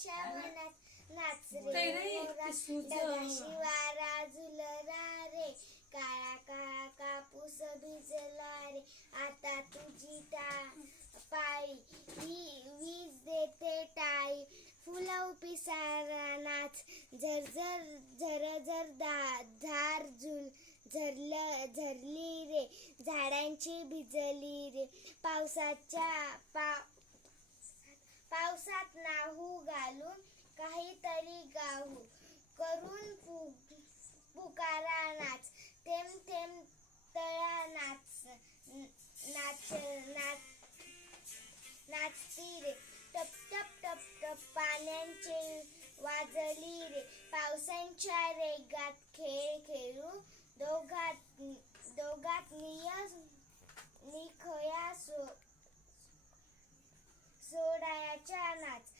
मोराच्या मनात नाच रे मोरा ढगाशी वारा झुलला रे काळा काळा कापूस भिजला रे आता तुझी पाळी ही वीज देते टाळी फुलं पिसारा नाच झरझर झरझर धार झरली रे झाडांची भिजली रे पावसात नाहू घालून काहीतरी गाऊ करून पुकारा नाच थेंब थेंब तळा नाचती रे टप टप टप टप पाण्याचे वाजली रे पावसाच्या रेगात खेळ खेळू दोघात निखळा सोडायचा नाच